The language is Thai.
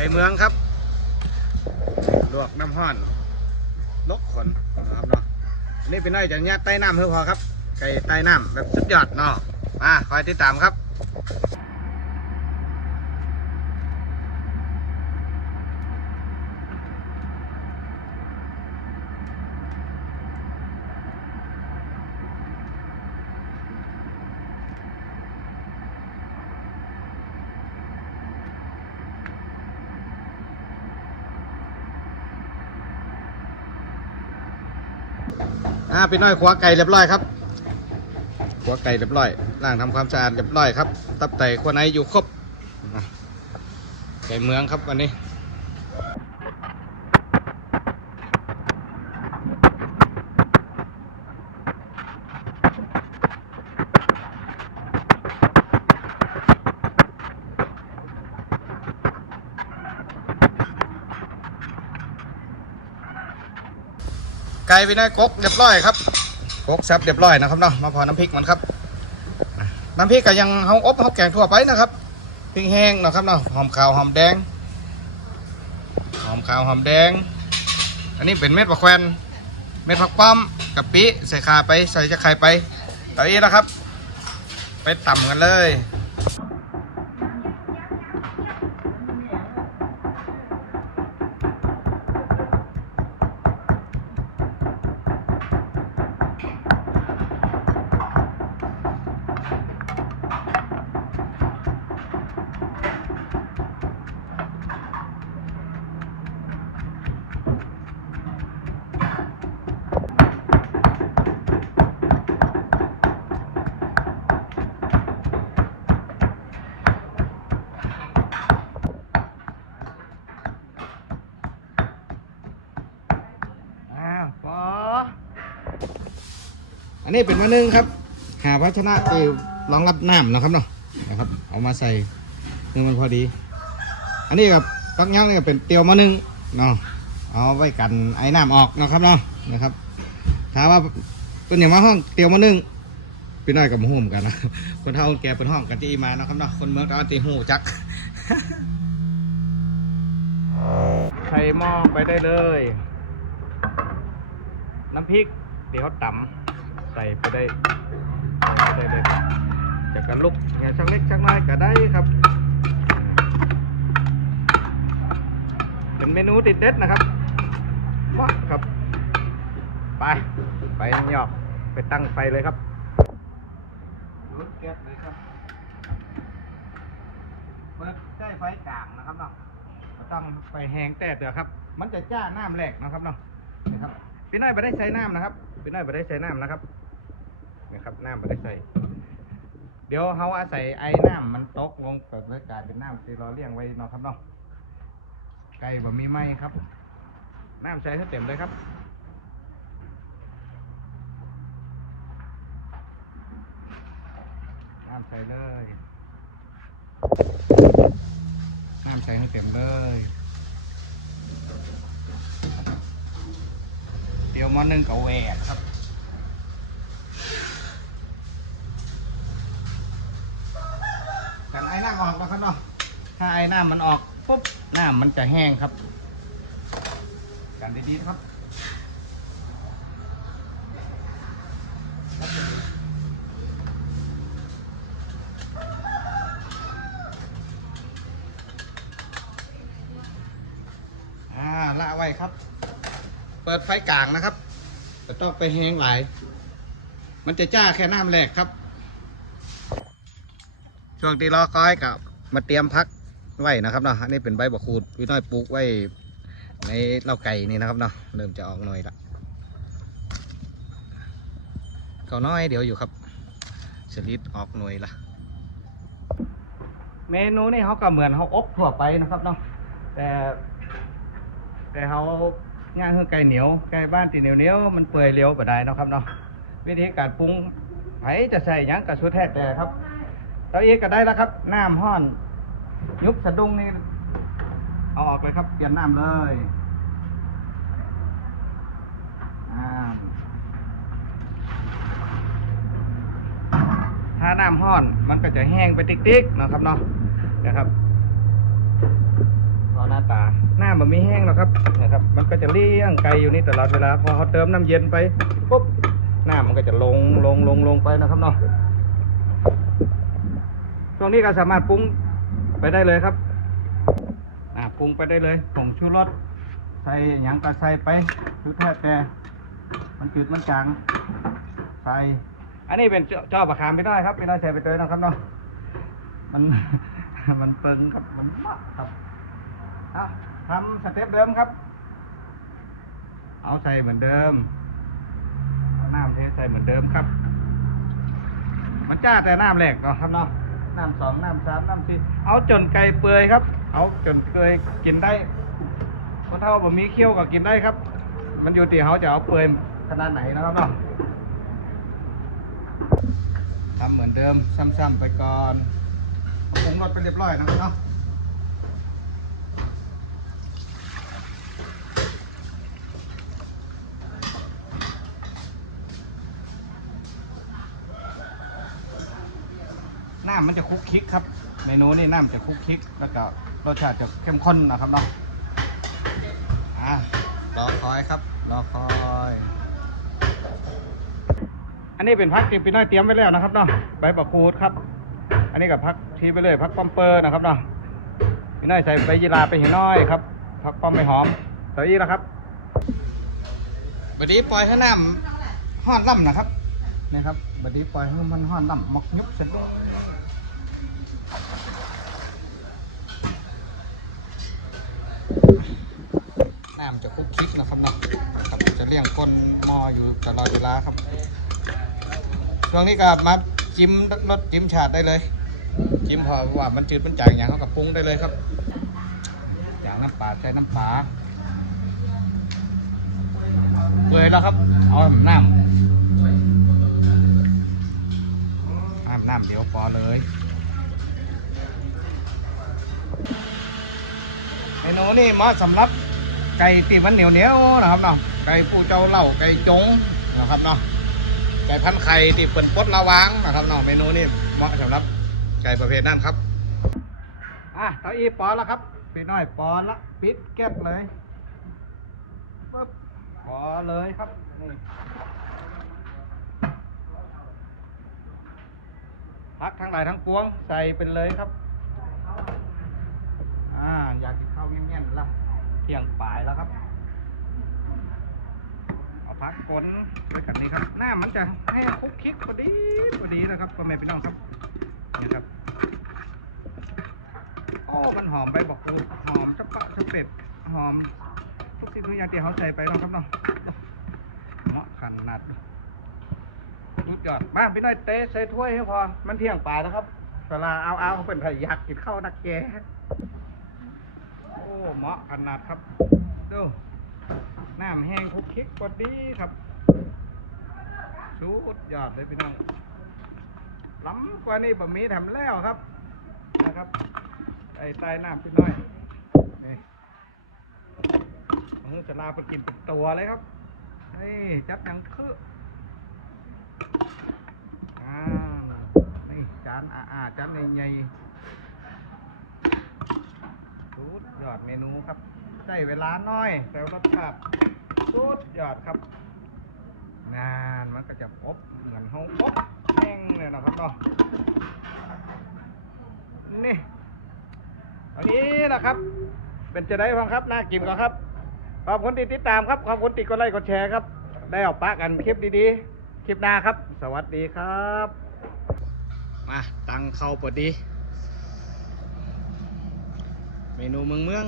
ก่เมืองครับ ลวกน้ำห้อน ลกขนนะครับเนาะอันนี้เป็นน้อยจากญาติใต้น้ำเพื่อพอครับ ไก่ใต้น้ำแบบสุดยอดเนาะมาคอยติดตามครับ อ่าพี่น้อยขวาไก่เรียบร้อยครับขวาไก่เรียบร้อยล้างทำความสะอาดเรียบร้อยครับ ตับไตขวาในอยู่ครบไก่เมืองครับวันนี้ ไปได้กกเรียบร้อยครับกกซับเรียบร้อยนะครับเนาะมาพอน้ำพริกมันครับน้ำพริกก็ยังเฮาอบเฮาแกงทั่วไปนะครับพริกแห้งนะครับเนาะหอมขาวหอมแดงหอมขาวหอมแดง อันนี้เป็นเม็ดบะแควนเม็ดผักป้อมกะปิใส่ขาไปใส่จะไข่ไปต่ออีกแล้วครับ ไปต่ำกันเลย อ้าวปอ อันนี้เป็นมะนึ่งครับ หาภาชนะที่รองรับน้ำนะครับเนาะนะครับ เอามาใส่เนื้อมันพอดี อันนี้กับตักย่างนี่ก็เป็นเตียวมะนึงเนาะเอาไว้กันไอ้น้ำออกนะครับเนาะนะครับถามว่าเป็นอย่างมาห้องเตียวมะนึงพี่น้อยกับหมูเหมือนกันนะคนเท่าแกเป็นห้องกันที่มานะครับเนาะคนเมืองตอนตีหูจักใส่หม้อไปได้เลย น้ำพริกเดี๋ยวเขาตำ ส่ไปได้ใส่ไปได้เลยจากกันลุกแค่ชักเล็กชักน้อยก็ได้ครับ เป็นเมนูติดเด็ดนะครับว้าครับ ไป ไปหยอกไปตั้งไฟเลยครับรุดแก๊สเลยครับเปิดใช้ไฟกลางนะครับเนาะบ่ต้องไฟแห้งแต่เดือครับ มันจะจ้าน้ำแหลกนะครับเนาะนะครับพี่น้อยไม่ได้ใส่น้ำนะครับพี่น้อยไม่ได้ใส่น้ำนะครับ นะครับน้ำไม่ได้ใส่ เดี๋ยวเขาอาศัยไอ้น้ำมันตกลงเกิดเลยกลายเป็นน้ำที่เราเลี้ยงไว้เนาะครับเนาะไก่บ่มีไหมครับ น้ำใส่ให้เต็มเลยครับน้ำใส่เลยน้ำใส่ให้เต็มเลยเดี๋ยวมอนึ่งกับแหวกครับ กันไอ้น้ำออกนะครับเนาะ ถ้าไอ้ น้ำมันออกปุ๊บน้ำมันจะแห้งครับ กันดีๆครับอ่าละไว้ครับ เปิดไฟกลางนะครับแต่ต้องไปแห้งหลาย มันจะจ้าแค่น้ำแรกครับ ช่วงที่รอคอยกับมาเตรียมพัก ไว้นะครับเนาะอันนี้เป็นใบบะขูดพี่น้อยปลูกไว้ในเล้าไก่นี่นะครับเนาะเริ่มจะออกหน่อยละเก่าน้อยเดี๋ยวอยู่ครับสลิดออกหน่วยละเมนูนี่เขาก็เหมือนเขาอบทั่วไปนะครับเนาะแต่แต่เขาง่านคือไก่เหนียวไก่บ้านตีเหนียวเหนียวๆมันเปื่อยเร็วไปได้นะครับเนาะวิธีการปรุงไผจะใส่ยังกับสุดแท้แต่ครับเตาเอกก็ได้แล้วครับน้ำห้อน ยุบสะดุ้งนี่เอาออกเลยครับเปลี่ยนน้ำเลยถ้าน้ำห้อนมันก็จะแห้งไปติ๊กๆเนาะครับเนาะนะครับพอได้าตาหน้ามันไม่แห้งหรอกครับนะครับ มันก็จะเลี้ยงไก่อยู่นี่ตลอดเวลาพอเขาเติมน้ำเย็นไปปุ๊บหน้ามันก็จะลงลงลงลงไปนะครับเนาะช่วงนี้ก็สามารถปรุง ไปได้เลยครับ อ่าปรุงไปได้เลยผงชูรสใส่หยังก็ใส่ไปคือแท้แต่มันจืดมันจางใส่อันนี้เป็นจอประคามไม่ได้ครับไม่ได้ใส่ไปเลยนะครับเนาะมันมันเปิงครับมันมากครับอะทำสเต็ปเดิมครับ เอาใส่เหมือนเดิมน้ำเทใส่เหมือนเดิมครับ มันจ้าแต่น้ำแรกเนาะครับเนาะ น้ำสองน้ำสามน้ำสี่เอาจนไก่เปื่อยครับ เอาจนเปื่อยกินได้คนเท่าผมมีเคี้ยวก็กินได้ครับ มันอยู่ที่เขาจะเอาเปื่อยขนาดไหนนะครับเนาะทำเหมือนเดิมซ้ำๆไปก่อนปรุงรสไปเรียบร้อยนะครับเนาะำมันจะคลุกคลิกครับ เมนูนี่น้ำจะคลุกคลิก แล้วก็รสชาติจะเข้มข้นนะครับเนาะอะรอคอยครับ รอคอย อันนี้เป็นพักที่พี่น้อยเตรียมไว้แล้วนะครับเนาะใบบักคูดครับ อันนี้กับพักทีไปเลยพักป้อมเปอร์นะครับเนาะพี่น้อยใส่ใบยีราไปเห็นน้อยครับพักป้อมไม่หอมเต่าอี้แล้วครับบัดนี้ปล่อยให้น้ำห้อนล่ำนะครับนี่ครับบัดนี้ปล่อยให้มันห้อนล่ำหมกยุบเสร็จ ก้นหม้ออยู่ตลอดเวลาครับช่วงนี้ก็มาจิ้มรสจิ้มชาติได้เลย จิ้มพอว่ามันจืดมันจางอย่างเขากับปรุงได้เลยครับอย่างน้ำปลาใช้น้ำปลาเลยแล้วครับ เอาน้ำน้ำน้ำเดี๋ยวพอเลยเมนูนี่เหมาะสำหรับไก่ตีมันเหนียวเหนียวนะครับเนาะไก่ผู้เจ้าเล่าไก่จงนะครับเนาะไก่พันไข่ที่เปิ่นปดระวางนะครับเนาะเมนูนี้เหมาะสำหรับไก่ประเภทนั้นครับอะเต้าอีปอนแล้วครับพี่น้อยปอนละปิดแก๊สเลยปึ๊บปอเลยครับนี่พักทั้งหลายทั้งปวงใส่เป็นเลยครับอ่าอยากกินข้าวเมี่ยนๆละเที่ยงปลายแล้วครับ พักกลนด้วยกันนี้ครับ หน้ามันจะให้คุกคิกพอดีพอดีนะครับพ่อแม่พี่น้องครับนี่ครับโอ้มันหอมใบบอกกูหอมชะปะชะเป็ดหอม ทุกสิ่งทุกอย่างที่เขาใส่ไปเนาะครับเนาะเหมาะขนาดสุดยอดมาพี่น้อยเตะใส่ถ้วยให้พอ มันเที่ยงปลายแล้วครับเวลาเอาเอาเป็นไผ่ยากกินข้าวนักแกโอ้เหมาะขนาดครับดู น้ำแห้งคลุกคลิกพอดีครับสุดยอดเลยพี่น้องล้ำกว่านี้บะหมี่ทำแล้วครับ นะครับ ไอ้ใต้น้ำพี่น้อยนี่เจะลาไปกินเป็นตัวเลยครับนี่จับยังคืออ่านี่จานอ่าๆจานใหญ่ๆสุดยอดเมนูครับใช้เวลาน้อยแต่รสชาติ สุดยอดครับงานมันก็จะพบเหมือนห้องพบแห้งเลยนะครับเนาะนี่อันนี้นะครับ เป็นจะได้ฟังครับน่ากินก็ครับขอบคุณที่ติดตามครับขอบคุณติดกดไลค์กดแชร์ครับ ได้ออกปะกันคลิปดีๆ คลิปหน้าครับ สวัสดีครับ มาตังเข้าพอดี เมนูเมืองเมือง